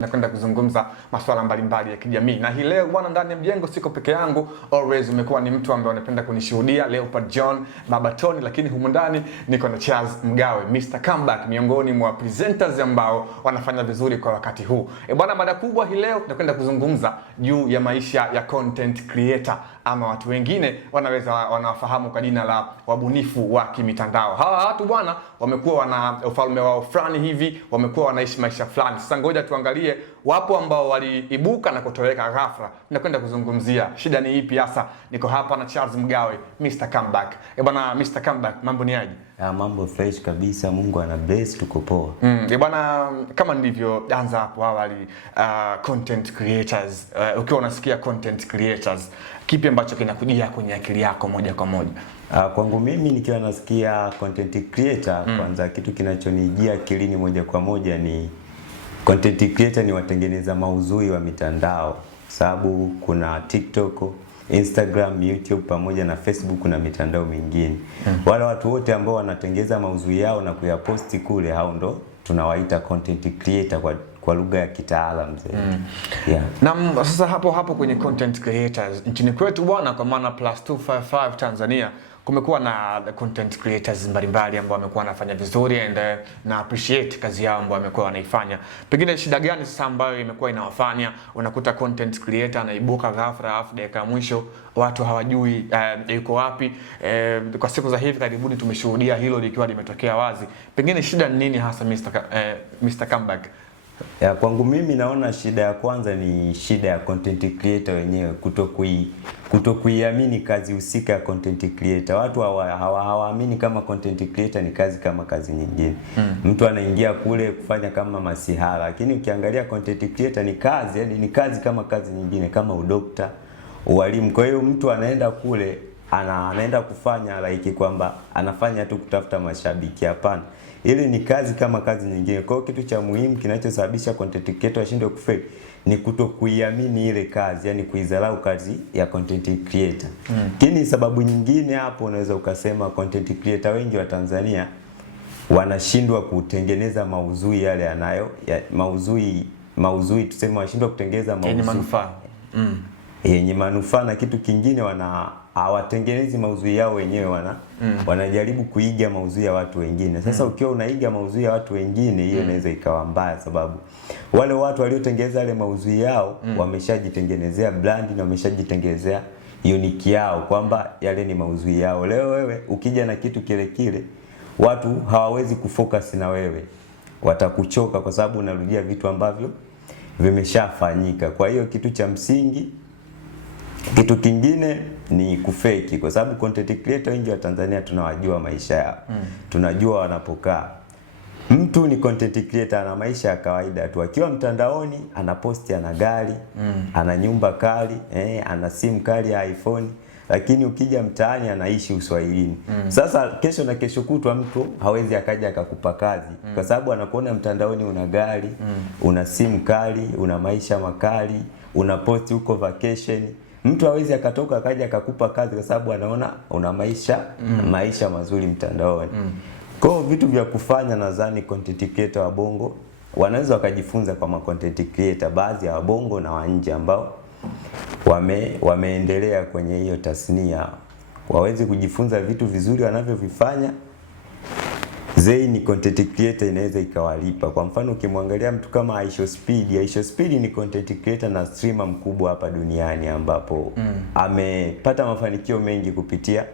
Nakwenda kuzungumza masuala mbalimbali ya kijamii. Na hii leo bwana, ndani ya mjengo siko peke yangu. Always umekuwa ni mtu ambaye unapenda kunishuhudia, Leopard John Mabatoni, lakini humu ndani niko na Charles Mgawe, Mr. Comeback, miongoni mwa presenters ambao wanafanya vizuri kwa wakati huu. Bwana, mada kubwa hii leo tunakwenda kuzungumza juu ya maisha ya content creator, ama watu wengine wanawafahamu kwa jina la wabunifu wa kimitandao. Hawa watu bwana wamekuwa wana ufalme wao fulani hivi, wamekuwa wanaishi maisha fulani. Sasa ngoja tuangalie, wapo ambao waliibuka na kutoweka ghafla. Nakwenda kuzungumzia shida ni ipi hasa. Niko hapa na Charles Mgawe, Mr. Comeback. Bwana Mr. Comeback, mambo ni aje? Mambo fresh kabisa, Mungu ana bless, tuko poa. Bwana, kama nilivyoanza hapo awali, content creators, ukiwa unasikia content creators, kipi ambacho kinakujia kwenye akili yako moja kwa moja? Kwangu mimi nikiwa nasikia content creator, kwanza kitu kinachonijia akilini moja kwa moja ni content creator ni watengeneza maudhui wa mitandao, sababu kuna TikTok, Instagram, YouTube pamoja na Facebook na mitandao mingine. Wale watu wote ambao wanatengeneza maudhui yao na kuyaposti kule, hao ndo tunawaita content creator kwa lugha ya kitaalamu zaidi. Yeah. Na sasa hapo kwenye content creators nchini kwetu bwana, kwa maana +255 Tanzania, kumekuwa na content creators mbalimbali ambao wamekuwa wanafanya vizuri and na appreciate kazi yao ambao wamekuwa wanaifanya. Pengine shida gani sasa ambayo imekuwa inawafanya unakuta content creator anaibuka ghafla afu dakika ya mwisho watu hawajui yuko wapi? Kwa siku za hivi karibuni tumeshuhudia hilo likiwa limetokea wazi. Pengine shida ni nini hasa Mr. Comeback? Ya, kwangu mimi naona shida ya kwanza ni shida ya content creator wenyewe kutokuiamini kazi husika ya content creator. Watu hawaamini kama content creator ni kazi kama kazi nyingine. Mtu anaingia kule kufanya kama masihara, lakini ukiangalia content creator ni kazi, yani ni kazi kama kazi nyingine, kama udokta, ualimu. Kwa hiyo mtu anaenda kule anaenda kufanya like kwamba anafanya tu kutafuta mashabiki, hapana. Ile ni kazi kama kazi nyingine. Kwa hiyo kitu cha muhimu kinachosababisha content creator ashindwe kufeli ni kutokuiamini ile kazi, yani kuidharau kazi ya content creator. Lakini sababu nyingine hapo unaweza ukasema content creator wengi wa Tanzania wanashindwa kutengeneza maudhui yale maudhui tuseme wanashindwa kutengeneza maudhui yenye manufaa. Yenye manufaa, na kitu kingine hawatengenezi maudhui yao wenyewe, wanajaribu kuiga maudhui ya watu wengine. Sasa ukiwa unaiga maudhui ya watu wengine, hiyo inaweza ikawa mbaya, sababu wale watu waliotengeneza yale maudhui yao wameshajitengenezea brand na wameshajitengenezea unique yao, kwamba yale ni maudhui yao. Leo wewe ukija na kitu kile watu hawawezi kufocus na wewe, watakuchoka kwa sababu unarudia vitu ambavyo vimeshafanyika. Kwa hiyo kitu cha msingi. Kitu kingine ni kufeki, kwa sababu content creator wengi wa Tanzania tunawajua maisha yao. Tunajua wanapokaa. Mtu ni content creator ana maisha ya kawaida tu. Akiwa mtandaoni anaposti ana gari, ana nyumba kali, ana simu kali ya iPhone, lakini ukija mtaani anaishi uswahilini. Sasa kesho na kesho kutwa mtu hawezi akaja akakupa kazi, kwa sababu anakuona mtandaoni una gari, una simu kali, una maisha makali, una posti huko vacation. Mtu hawezi akatoka akaja akakupa kazi kwa sababu anaona una maisha mazuri mtandaoni. Kwa hiyo vitu vya kufanya, nadhani content creator wa Bongo wanaweza wakajifunza kwa content creator baadhi ya Bongo na wa nje ambao wameendelea kwenye hiyo tasnia, waweze kujifunza vitu vizuri wanavyovifanya. Ni content creator inaweza ikawalipa. Kwa mfano ukimwangalia mtu kama Aisha Speed ni content creator na streamer mkubwa hapa duniani, ambapo amepata mafanikio mengi kupitia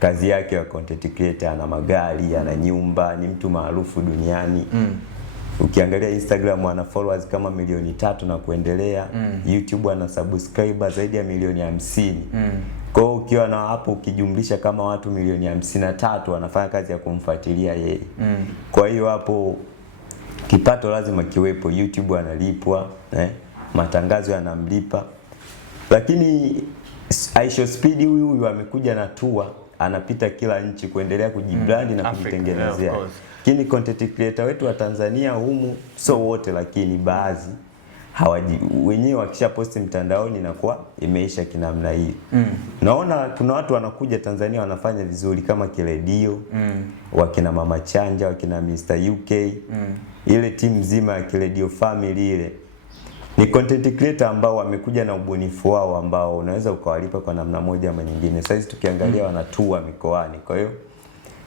kazi yake ya content creator. Ana magari, ana nyumba, ni mtu maarufu duniani. Ukiangalia Instagram ana followers kama 3 na kuendelea. YouTube ana subscriber zaidi ya 50. Kwa hiyo ukiwa na hapo ukijumlisha kama watu 53 wanafanya kazi ya kumfuatilia yeye. Kwa hiyo hapo kipato lazima kiwepo. YouTube analipwa, matangazo yanamlipa. Lakini Aisha Speed huyu amekuja na tour, anapita kila nchi kuendelea kujibrand na kujitengenezea. Lakini content creator wetu wa Tanzania humu, so wote lakini baadhi wenyewe wakisha posti mtandaoni na kwa imeisha kinamna hii. Naona kuna watu wanakuja Tanzania wanafanya vizuri kama Kiredio, wakina Mama Chanja, wakina Mr. UK. Ile timu nzima ya Kiredio family ile Ni content creator ambao wamekuja na ubunifu wao ambao unaweza ukawalipa kwa namna moja ama nyingine. Sasa hizi tukiangalia wanatua mikoani. Kwa hiyo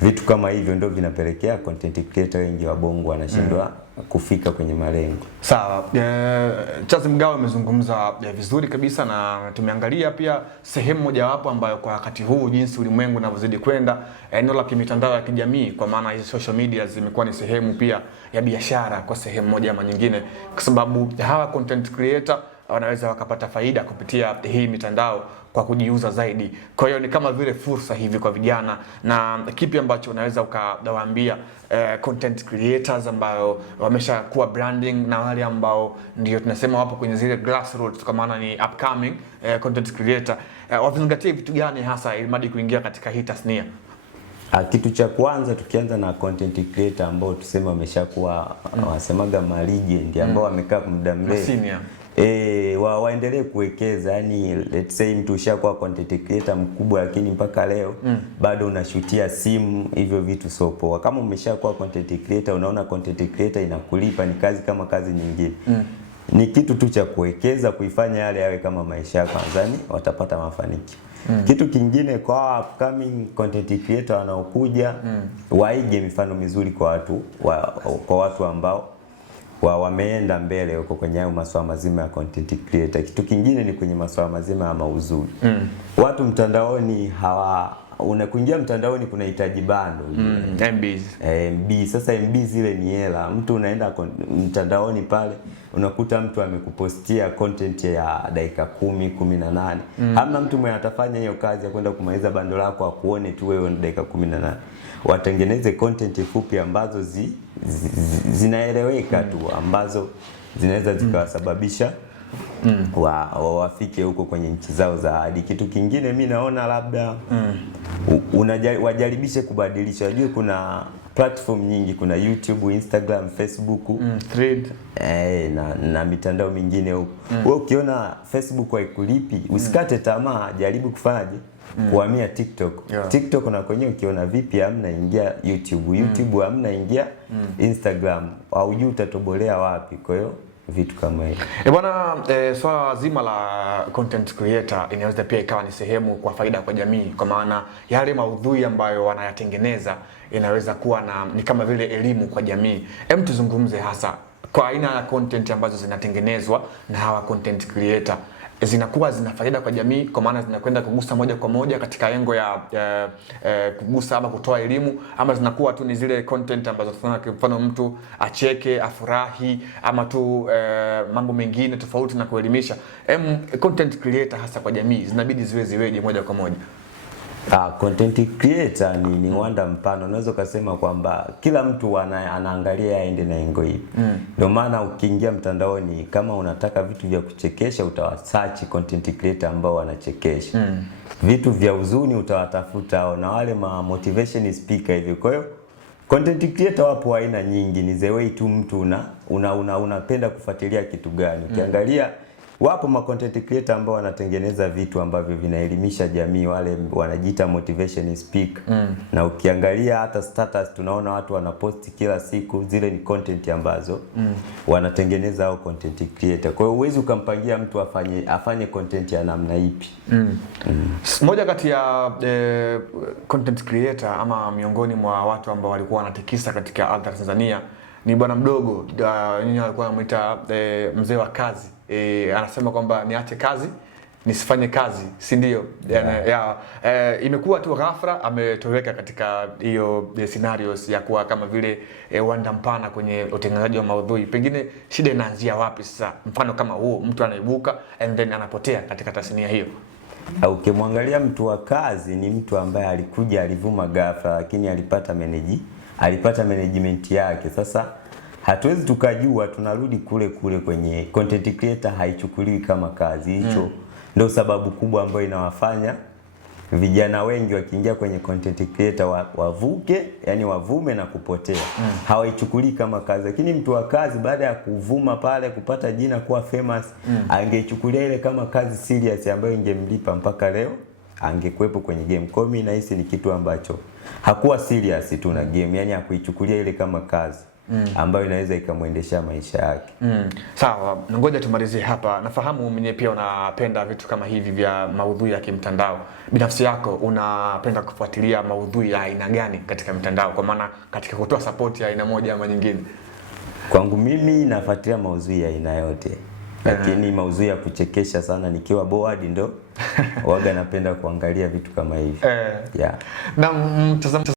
vitu kama hivyo ndio vinapelekea content creator wengi wa Bongo wanashindwa kufika kwenye malengo. Sawa. Charles Mgawe amezungumza vizuri kabisa, na tumeangalia pia sehemu mojawapo ambayo kwa wakati huu jinsi ulimwengu unavyozidi kwenda, eneo la mitandao ya kijamii, kwa maana hizo social media zimekuwa ni sehemu pia ya biashara kwa sehemu moja ama nyingine, kwa sababu hawa content creator wanaweza wakapata faida kupitia hii mitandao kwa kujiuza zaidi. Kwa hiyo ni kama vile fursa hivi kwa vijana. Na kipi ambacho unaweza ukawaambia content creators ambao wameshakuwa branding na wale ambao ndio tunasema wapo kwenye zile grassroots, kwa maana ni upcoming content creator, wazingatie vitu gani hasa ili madi kuingia katika hii tasnia? Kitu cha kwanza tukianza na content creator ambao tuseme wameshakuwa wasemaga legend ambao wamekaa muda mrefu, waendelee kuwekeza. Yani let's say mtu ushakuwa content creator mkubwa lakini mpaka leo bado unashutia simu, hivyo vitu sio poa. Kama umeshakuwa content creator, unaona content creator inakulipa, ni kazi kama kazi nyingine. Ni kitu tu cha kuwekeza, kuifanya yale yawe kama maisha yako, nadhani watapata mafanikio. Kitu kingine kwa upcoming content creator wanaokuja, waige mifano mizuri kwa watu ambao wameenda mbele huko kwenye hayo masuala mazima ya content creator. Kitu kingine ni kwenye masuala mazima ya mauzuri. Watu mtandaoni unakuingia mtandaoni kunahitaji bando, MB. Sasa MB zile ni hela. Mtu unaenda mtandaoni pale unakuta mtu amekupostia content ya dakika 10, 18. Hamna mtu mwenye atafanya hiyo kazi ya kwenda kumaliza bando lako akuone tu wewe dakika 18. Watengeneze content fupi ambazo zinaeleweka tu, ambazo zinaweza zikawasababisha wafike huko kwenye nchi zao za hadi. Kitu kingine mimi naona labda wajaribishe kubadilisha. Unajua kuna platform nyingi, kuna YouTube, Instagram, Facebook, Thread, na mitandao mingine huko. Wewe ukiona Facebook haikulipi, usikate tamaa, jaribu kufanyaje? Kuhamia TikTok. TikTok na kwenye ukiona vipi hamna, ingia YouTube. YouTube hamna, ingia Instagram. Haujui utatobolea wapi. Kwa hiyo vitu kama hivyo. Bwana, swala zima la content creator inaweza pia ikawa ni sehemu kwa faida kwa jamii, kwa maana yale maudhui ambayo wanayatengeneza inaweza kuwa ni kama vile elimu kwa jamii. Hem, tuzungumze hasa kwa aina ya content ambazo zinatengenezwa na hawa content creator. Zinakuwa zina faida kwa jamii kwa maana zinakwenda kugusa moja kwa moja katika lengo ya kugusa ama kutoa elimu, ama zinakuwa tu ni zile content ambazo tunataka kwa mfano mtu acheke, afurahi, ama tu mambo mengine tofauti na kuelimisha. Content creator hasa kwa jamii zinabidi ziweje moja kwa moja? Content creator ni wanda mpana. Unaweza kusema kwamba kila mtu anaangalia aende na engo hii. Ndio maana ukiingia mtandaoni kama unataka vitu vya kuchekesha utawasearch content creator ambao wanachekesha. Vitu vya huzuni utawatafuta na wale motivation speaker hivyo. Kwa hiyo content creator wapo aina nyingi, ni the way tu mtu unapenda kufuatilia kitu gani. Ukiangalia wapo content creator ambao wanatengeneza vitu ambavyo vinaelimisha jamii, wale wanajiita motivation speaker. Na ukiangalia hata status tunaona watu wanaposti kila siku, zile ni content ambazo wanatengeneza hao content creator. Kwa hiyo huwezi ukampangia mtu afanye content ya namna ipi. Moja kati ya content creator ama miongoni mwa watu ambao walikuwa wanatikisa katika ardhi ya Tanzania ni bwana mdogo, nyinyi walikuwa wanamuita mzee wa kazi. Anasema kwamba niache kazi nisifanye kazi, si ndio? Imekuwa tu ghafla ametoweka katika hiyo scenarios ya kuwa kama vile wanda mpana kwenye utengenezaji wa maudhui. Pengine shida inaanzia wapi sasa? Mfano kama huo, mtu anaibuka and then anapotea katika tasnia hiyo. Ukimwangalia mtu wa kazi ni mtu ambaye alikuja alivuma ghafla, lakini alipata management yake. Sasa hatuwezi tukajua, tunarudi kule kwenye content creator haichukuliwi kama kazi. Hicho ndio sababu kubwa ambayo inawafanya vijana wengi wakiingia kwenye content creator wavume na kupotea. Hawaichukulii kama kazi. Lakini mtu wa kazi baada ya kuvuma pale, kupata jina, kuwa famous, angeichukulia ile kama kazi serious ambayo ingemlipa mpaka leo angekuepo kwenye game. Kwa mimi nahisi ni kitu ambacho hakuwa serious tu na game, yani hakuichukulia ile kama kazi. ambayo inaweza ikamwendesha maisha yake. Sawa, ngoja tumalizie hapa. Nafahamu mwenyewe pia unapenda vitu kama hivi vya maudhui ya kimtandao. Binafsi yako unapenda kufuatilia maudhui ya aina gani katika mitandao, kwa maana katika kutoa support ya aina moja ama nyingine? Kwangu mimi nafuatilia maudhui ya aina yote. Lakini maudhui ya kuchekesha sana nikiwa bored ndo waga napenda kuangalia vitu kama hivi. Na mtazamaji